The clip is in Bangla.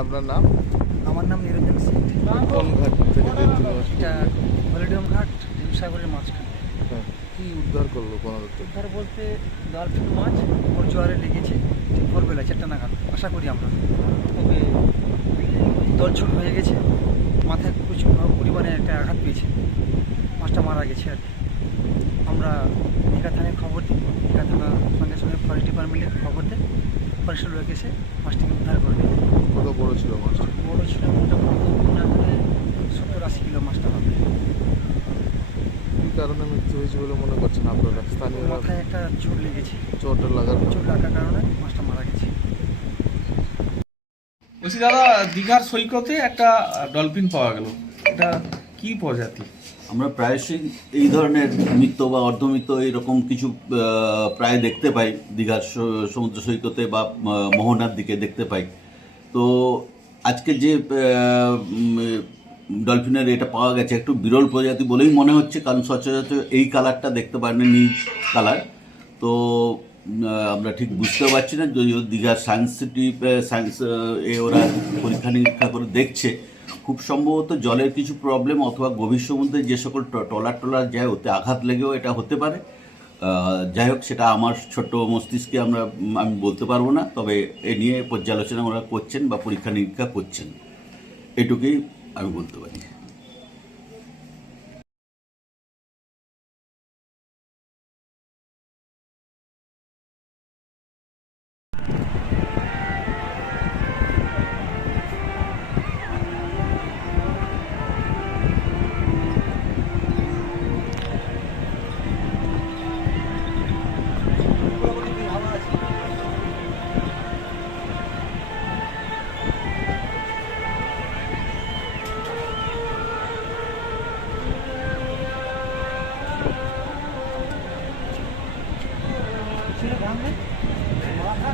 আপনার নাম? আমার নাম নিরঞ্জন সিং। কোন ঘাট থেকে দেখছিল? এটা হলিডিয়াম ঘাট ডিমসাগরের মাঝখানে। হ্যাঁ, কি উদ্ধার করলো বন দপ্তর? উদ্ধার বলতে ডলফিন মাছ ওর জোয়ারে লেগেছে ঠিক ভোরবেলা 4টা নাগাদ আশা করি আমরা। তবে দলছুট হয়ে গেছে, মাথায় প্রচুর পরিমাণে একটা আঘাত পেয়েছে, মাছটা মারা গেছে আর কি। আমরা দীঘা থানায় খবর দিই, দীঘা থানার সঙ্গে সঙ্গে ফরেস্ট ডিপার্টমেন্টের খবর দেয়, ফরেস্ট লোক এসে মাছটিকে উদ্ধার করে নেয়। কত বড় ছিল মাছটা? বড় ছিল মোটামুটি না হলে 70-80 কিলো মাছটা হবে। কি কারণে মৃত্যু হয়েছে বলে মনে করছেন আপনারা? স্থানীয়রা মাথায় একটা চোট লেগেছে, চোট লাগার চোট লাগার কারণে মাছটা মারা গেছে। বলছি দাদা, দীঘার সৈকতে একটা ডলফিন পাওয়া গেল, এটা কি প্রজাতি? আমরা প্রায়শই এই ধরনের মৃত বা অর্ধমৃত এরকম কিছু প্রায় দেখতে পাই দীঘার সমুদ্র সৈকতে বা মোহনার দিকে দেখতে পাই। তো আজকে যে ডলফিনের এটা পাওয়া গেছে একটু বিরল প্রজাতি বলেই মনে হচ্ছে, কারণ সচরাচর এই কালারটা দেখতে পারেন না, নীল কালার। তো আমরা ঠিক বুঝতে পারছি না, যদিও দীঘার সায়েন্স সিটি সায়েন্স ওরা পরীক্ষা নিরীক্ষা করে দেখছে। খুব সম্ভবত জলের কিছু প্রবলেম অথবা গভীর সমুদ্রে যে সকল ট্রলার যায় ওতে আঘাত লেগেও এটা হতে পারে। যাই হোক, সেটা আমার ছোট্ট মস্তিষ্কে আমি বলতে পারবো না, তবে এ নিয়ে পর্যালোচনা ওরা করছেন বা পরীক্ষা নিরীক্ষা করছেন, এটুকুই আমি বলতে পারি। মাথা